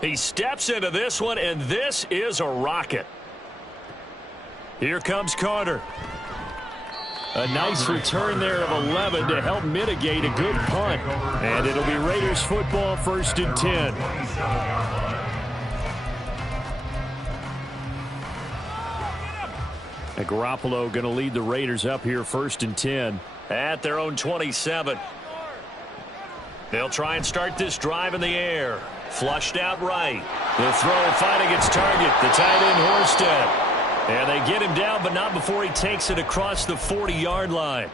He steps into this one, and this is a rocket. Here comes Carter. A nice return there of 11 to help mitigate a good punt. And it'll be Raiders football, 1st and 10. And Garoppolo going to lead the Raiders up here, 1st and 10 at their own 27. They'll try and start this drive in the air. Flushed out right. The throw fighting its target, the tight end Horsted. And they get him down, but not before he takes it across the 40-yard line.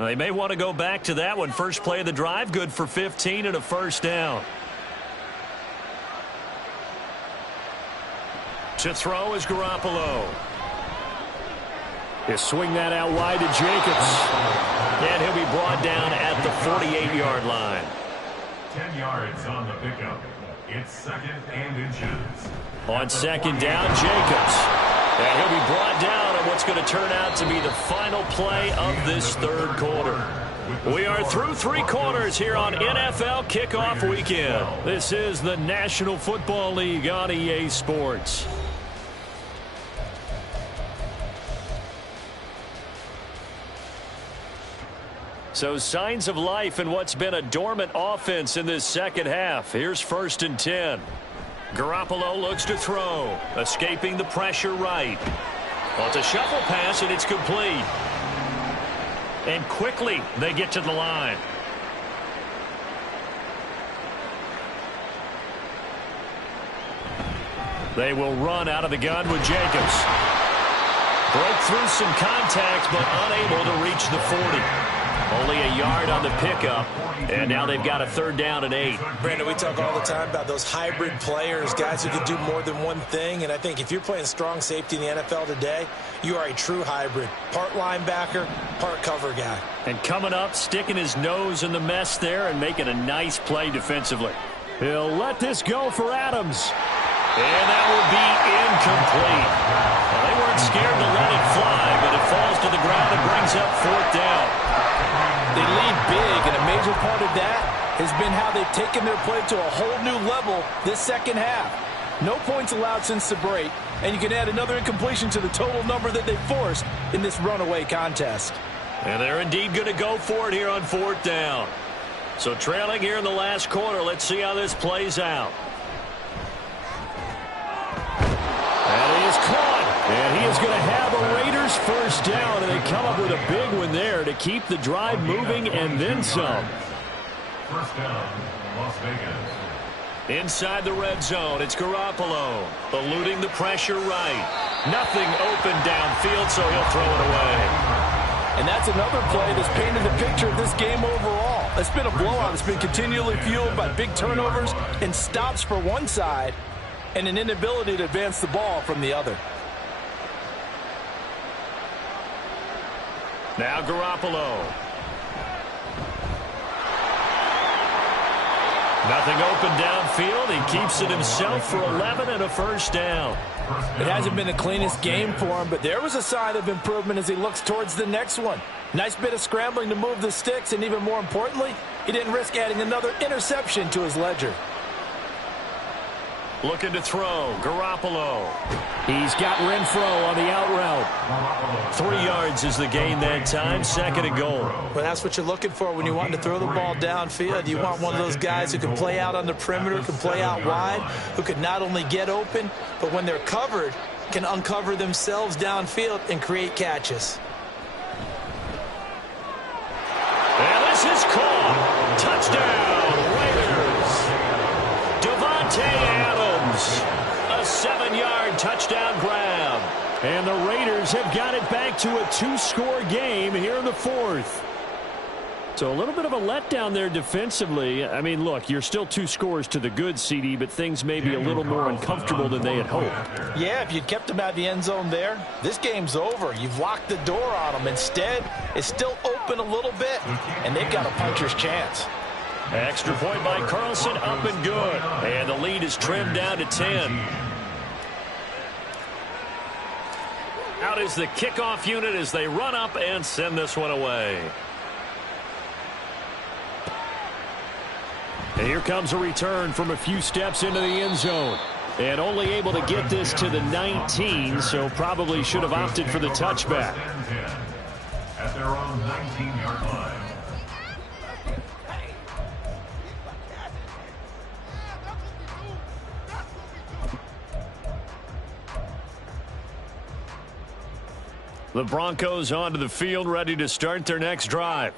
Now, they may want to go back to that one. First play of the drive, good for 15 and a 1st down. To throw is Garoppolo. He'll swing that out wide to Jacobs. And he'll be brought down at the 48-yard line. 10 yards on the pickup. It's 2nd and inches. On 2nd down, Jacobs. And he'll be brought down on what's going to turn out to be the final play of this 3rd quarter. We are through 3 quarters here on NFL Kickoff Weekend. This is the National Football League on EA Sports. So signs of life in what's been a dormant offense in this 2nd half. Here's 1st and 10. Garoppolo looks to throw. Escaping the pressure right. Well, it's a shuffle pass, and it's complete. And quickly they get to the line. They will run out of the gun with Jacobs. Broke through some contact, but unable to reach the 40. Only a yard on the pickup, and now they've got a 3rd down and 8. Brandon, we talk all the time about those hybrid players, guys who can do more than one thing, and I think if you're playing strong safety in the NFL today, you are a true hybrid. Part linebacker, part cover guy. And coming up, sticking his nose in the mess there and making a nice play defensively. He'll let this go for Adams. And that will be incomplete. Well, they weren't scared to let it fly, but it falls to the ground and brings up 4th down. They lead big, and a major part of that has been how they've taken their play to a whole new level this 2nd half. No points allowed since the break, and you can add another incompletion to the total number that they forced in this runaway contest. And they're indeed going to go for it here on 4th down. So trailing here in the last quarter, let's see how this plays out. And he is caught. And he is going to have a Raiders 1st down, and they come up with a big one there to keep the drive moving and then some. 1st down, Las Vegas. Inside the red zone, it's Garoppolo eluding the pressure right. Nothing open downfield, so he'll throw it away. And that's another play that's painted the picture of this game overall. It's been a blowout. It's been continually fueled by big turnovers and stops for one side and an inability to advance the ball from the other. Now Garoppolo. Nothing open downfield. He keeps it himself for 11 and a 1st down. It hasn't been the cleanest game for him, but there was a sign of improvement as he looks towards the next one. Nice bit of scrambling to move the sticks, and even more importantly, he didn't risk adding another interception to his ledger. Looking to throw, Garoppolo. He's got Renfro on the out route. 3 yards is the gain that time, 2nd and goal. Well, that's what you're looking for when you want to throw the ball downfield. You want one of those guys who can play out on the perimeter, can play out wide, who can not only get open, but when they're covered, can uncover themselves downfield and create catches. And this is caught. Touchdown, Raiders. Devontae Adams. A 7-yard touchdown grab. And the Raiders have got it back to a 2-score game here in the 4th. So a little bit of a letdown there defensively. I mean, look, you're still 2 scores to the good, CD, but things may be a little more uncomfortable than they had hoped. Yeah, if you'd kept them out of the end zone there, this game's over. You've locked the door on them. Instead, it's still open a little bit, and they've got a puncher's chance. Extra point by Carlson, up and good. And the lead is trimmed down to 10. Out is the kickoff unit as they run up and send this one away. And here comes a return from a few steps into the end zone. And only able to get this to the 19, so probably should have opted for the touchback. At their own 19-yard line. The Broncos onto the field, ready to start their next drive.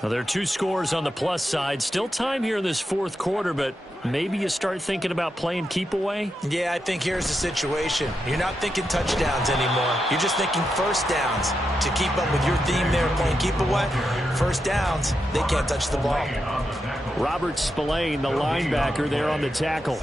Now, there are 2 scores on the plus side. Still time here in this 4th quarter, but maybe you start thinking about playing keep away? Yeah, I think here's the situation. You're not thinking touchdowns anymore. You're just thinking first downs. To keep up with your theme there, playing keep away, first downs, they can't touch the ball. Robert Spillane, the linebacker, there on the tackle.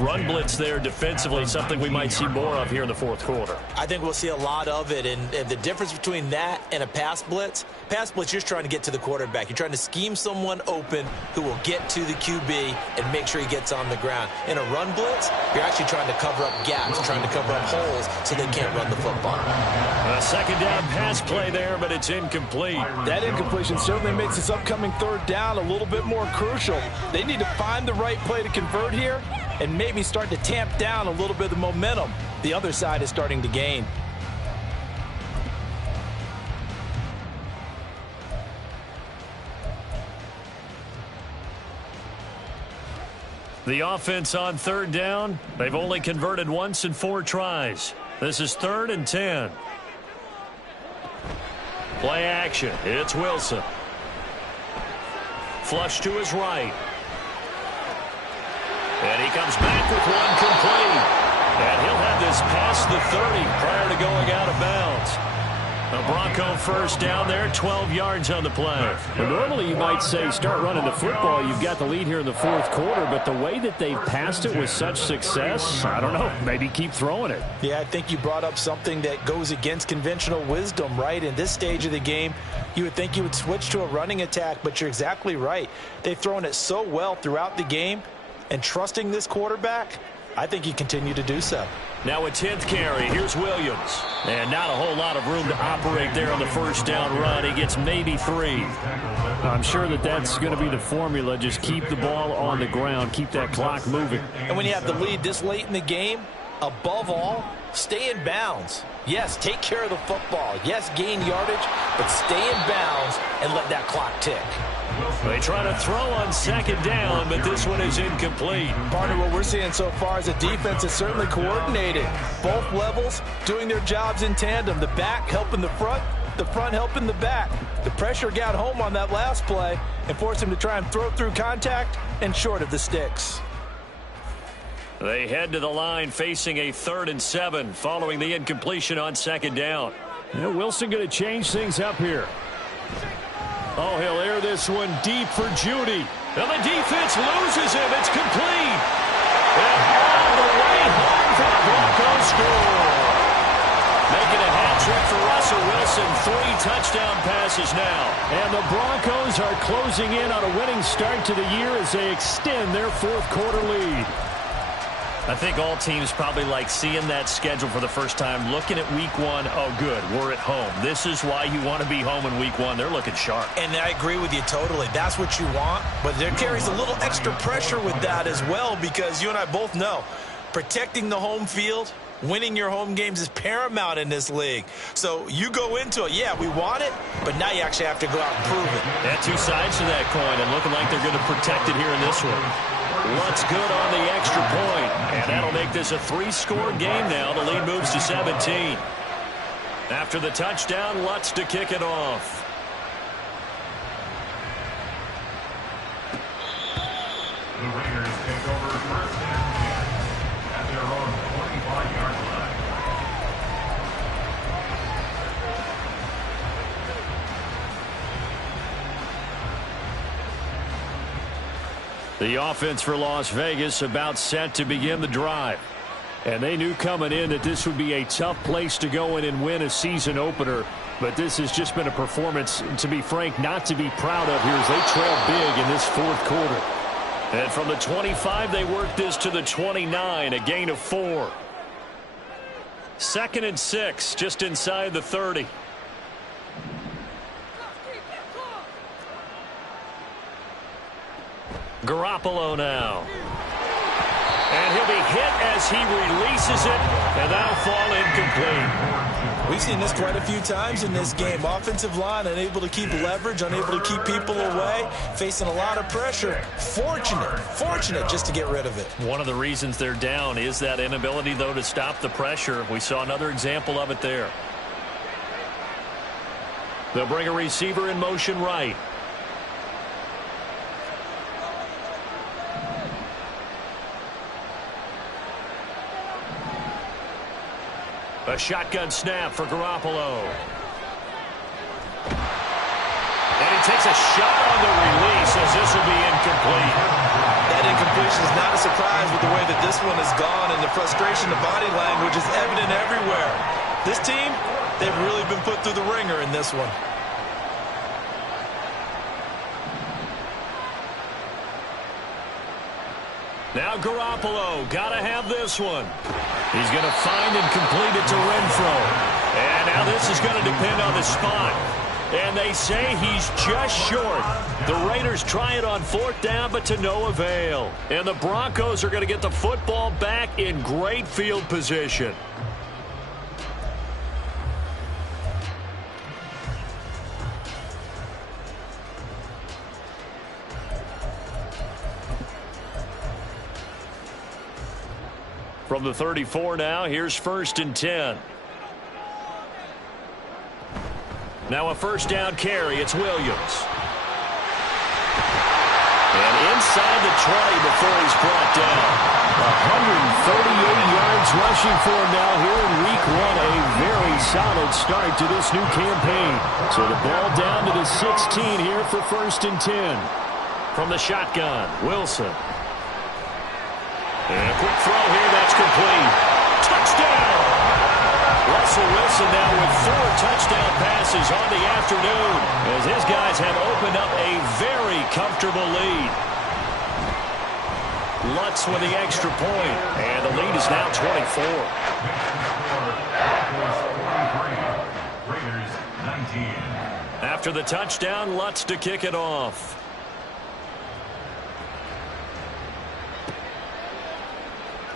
Run blitz there defensively, something we might see more of here in the 4th quarter. I think we'll see a lot of it, and the difference between that and a pass blitz, you're just trying to get to the quarterback. You're trying to scheme someone open who will get to the QB and make sure he gets on the ground. In a run blitz, you're actually trying to cover up gaps, trying to cover up holes so they can't run the football. A 2nd down pass play there, but it's incomplete. That incompletion certainly makes this upcoming 3rd down a little bit more crucial. They need to find the right play to convert here and maybe start to tamp down a little bit of the momentum the other side is starting to gain. The offense on 3rd down, they've only converted once in 4 tries. This is 3rd and 10. Play action. It's Wilson. Flush to his right. And he comes back with one complete. And he'll have this past the 30 prior to going out of bounds. A Bronco first down there, 12 yards on the play. Well, normally you might say start running the football. You've got the lead here in the 4th quarter, but the way that they've passed it with such success, I don't know, maybe keep throwing it. Yeah, I think you brought up something that goes against conventional wisdom, right? In this stage of the game, you would think you would switch to a running attack, but you're exactly right. They've thrown it so well throughout the game, and trusting this quarterback, I think you continue to do so. Now a 10th carry. Here's Williams. And not a whole lot of room to operate there on the first down run. He gets maybe 3. I'm sure that that's going to be the formula. Just keep the ball on the ground. Keep that clock moving. And when you have the lead this late in the game, above all, stay in bounds. Yes, take care of the football. Yes, gain yardage, but stay in bounds and let that clock tick. They try to throw on 2nd down, but this one is incomplete. Part of what we're seeing so far is a defense that's certainly coordinated. Both levels doing their jobs in tandem. The back helping the front helping the back. The pressure got home on that last play and forced him to try and throw through contact and short of the sticks. They head to the line facing a 3rd and 7 following the incompletion on 2nd down. Yeah, Wilson going to change things up here. Oh, he'll air this one deep for Judy. And the defense loses him. It's complete. And all the way home for the Broncos score. Making a hat trick for Russell Wilson. 3 touchdown passes now. And the Broncos are closing in on a winning start to the year as they extend their 4th quarter lead. I think all teams probably like seeing that schedule for the first time, looking at week 1. Oh, good, we're at home. This is why you want to be home in week 1. They're looking sharp. And I agree with you totally. That's what you want. But there carries a little extra pressure with that as well, because you and I both know protecting the home field, winning your home games is paramount in this league. So you go into it, yeah, we want it, but now you actually have to go out and prove it. Yeah, 2 sides to that coin, and looking like they're going to protect it here in this one. Lutz good on the extra point, and that'll make this a 3-score game now. The lead moves to 17. After the touchdown, Lutz to kick it off. The Raiders take over 1st and 10 at their own 25-yard line. The offense for Las Vegas about set to begin the drive. And they knew coming in that this would be a tough place to go in and win a season opener. But this has just been a performance, to be frank, not to be proud of here as they trail big in this fourth quarter. And from the 25, they work this to the 29, a gain of 4. 2nd and 6, just inside the 30. Garoppolo now. And he'll be hit as he releases it, and that'll fall incomplete. We've seen this quite a few times in this game. Offensive line unable to keep leverage, unable to keep people away, facing a lot of pressure. Fortunate just to get rid of it. One of the reasons they're down is that inability, though, to stop the pressure. We saw another example of it there. They'll bring a receiver in motion right. A shotgun snap for Garoppolo. And he takes a shot on the release as this will be incomplete. That incompletion is not a surprise with the way that this one has gone, and the frustration, the body language is evident everywhere. This team, they've really been put through the ringer in this one. Now Garoppolo, gotta have this one. He's going to find and complete it to Renfro. And now this is going to depend on the spot. And they say he's just short. The Raiders try it on 4th down, but to no avail. And the Broncos are going to get the football back in great field position. From the 34 now, here's 1st and 10. Now a 1st down carry. It's Williams. And inside the 20 before he's brought down. 138 yards rushing for him now here in week 1. A very solid start to this new campaign. So the ball down to the 16 here for 1st and 10. From the shotgun, Wilson. And a quick throw here, that's complete. Touchdown! Russell Wilson now with 4 touchdown passes on the afternoon as his guys have opened up a very comfortable lead. Lutz with the extra point, and the lead is now 24. Raiders 19. After the touchdown, Lutz to kick it off.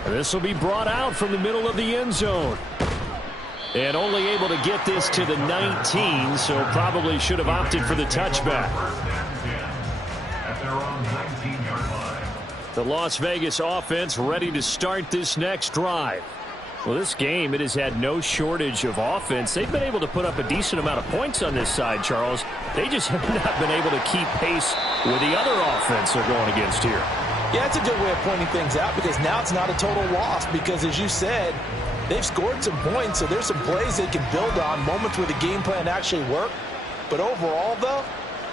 This will be brought out from the middle of the end zone. And only able to get this to the 19, so probably should have opted for the touchback. At their own 19-yard line. The Las Vegas offense ready to start this next drive. Well, this game, it has had no shortage of offense. They've been able to put up a decent amount of points on this side, Charles. They just have not been able to keep pace with the other offense they're going against here. Yeah, it's a good way of pointing things out because now it's not a total loss because, as you said, they've scored some points, so there's some plays they can build on, moments where the game plan actually worked. But overall, though,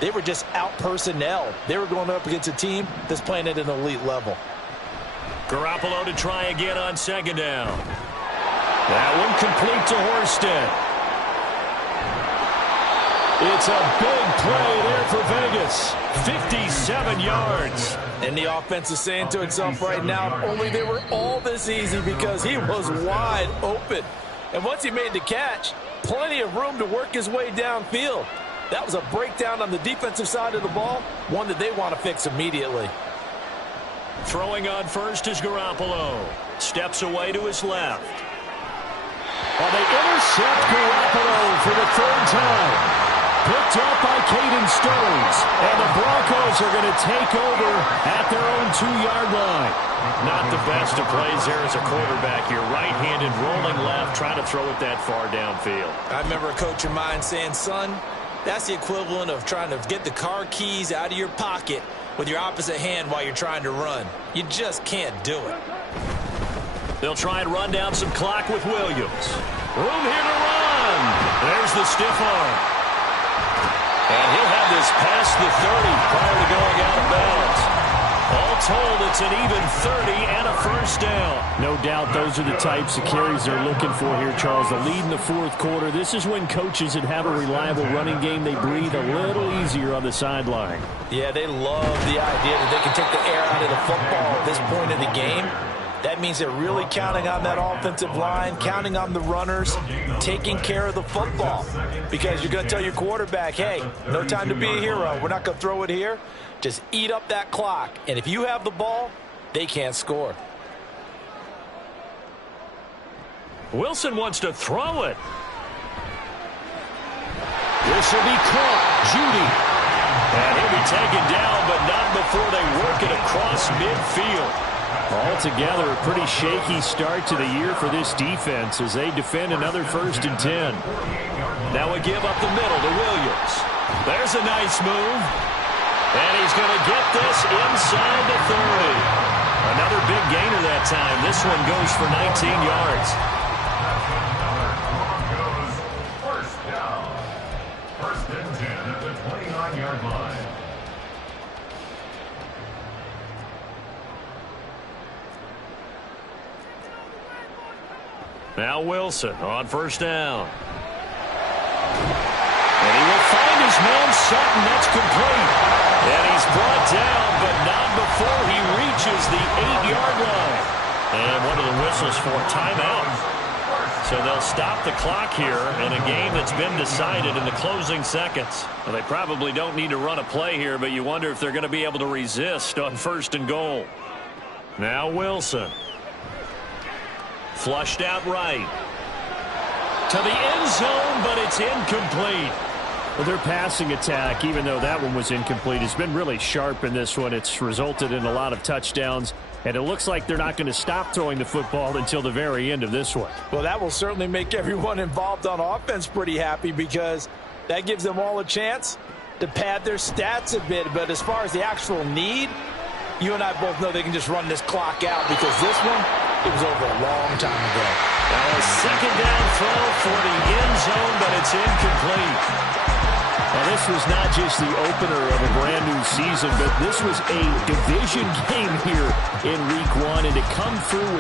they were just out-personnel. They were going up against a team that's playing at an elite level. Garoppolo to try again on 2nd down. That one complete to Horsted. It's a big play there for Vegas. 57 yards. And the offense is saying to itself right now, only they were all this easy because he was wide open. And once he made the catch, plenty of room to work his way downfield. That was a breakdown on the defensive side of the ball, one that they want to fix immediately. Throwing on first is Garoppolo. Steps away to his left. And they intercept Garoppolo for the 3rd time. Picked up by Caden Stearns. And the Broncos are going to take over at their own 2-yard line. Not the best of plays there as a quarterback. You're right-handed, rolling left, trying to throw it that far downfield. I remember a coach of mine saying, son, that's the equivalent of trying to get the car keys out of your pocket with your opposite hand while you're trying to run. You just can't do it. They'll try and run down some clock with Williams. Room here to run. There's the stiff arm. And he'll have this past the 30 prior to going out of bounds. All told it's an even 30 and a first down. No doubt those are the types of carries they're looking for here, Charles. The lead in the fourth quarter. This is when coaches that have a reliable running game, they breathe a little easier on the sideline. Yeah, they love the idea that they can take the air out of the football at this point in the game. That means they're really counting on that offensive line, counting on the runners, taking care of the football. Because you're going to tell your quarterback, hey, no time to be a hero. We're not going to throw it here. Just eat up that clock. And if you have the ball, they can't score. Wilson wants to throw it. This will be caught. Judy. And he'll be taken down, but not before they work it across midfield. Altogether, a pretty shaky start to the year for this defense as they defend another 1st and 10. Now a give up the middle to Williams. There's a nice move. And he's going to get this inside the 30. Another big gainer that time. This one goes for 19 yards. First down. 1st and 10 at the 29-yard line. Now Wilson on 1st down. And he will find his man Sutton. That's complete. And he's brought down, but not before he reaches the 8-yard line. And one of the whistles for timeout. So they'll stop the clock here in a game that's been decided in the closing seconds. Well, they probably don't need to run a play here, but you wonder if they're going to be able to resist on 1st and goal. Now Wilson. Flushed out right. To the end zone, but it's incomplete. Well, their passing attack, even though that one was incomplete, has been really sharp in this one. It's resulted in a lot of touchdowns, and it looks like they're not going to stop throwing the football until the very end of this one. Well, that will certainly make everyone involved on offense pretty happy because that gives them all a chance to pad their stats a bit. But as far as the actual need, you and I both know they can just run this clock out because this one, it was over a long time ago. Now a 2nd down throw for the end zone, but it's incomplete. Well, this was not just the opener of a brand new season, but this was a division game here in week 1, and to come through with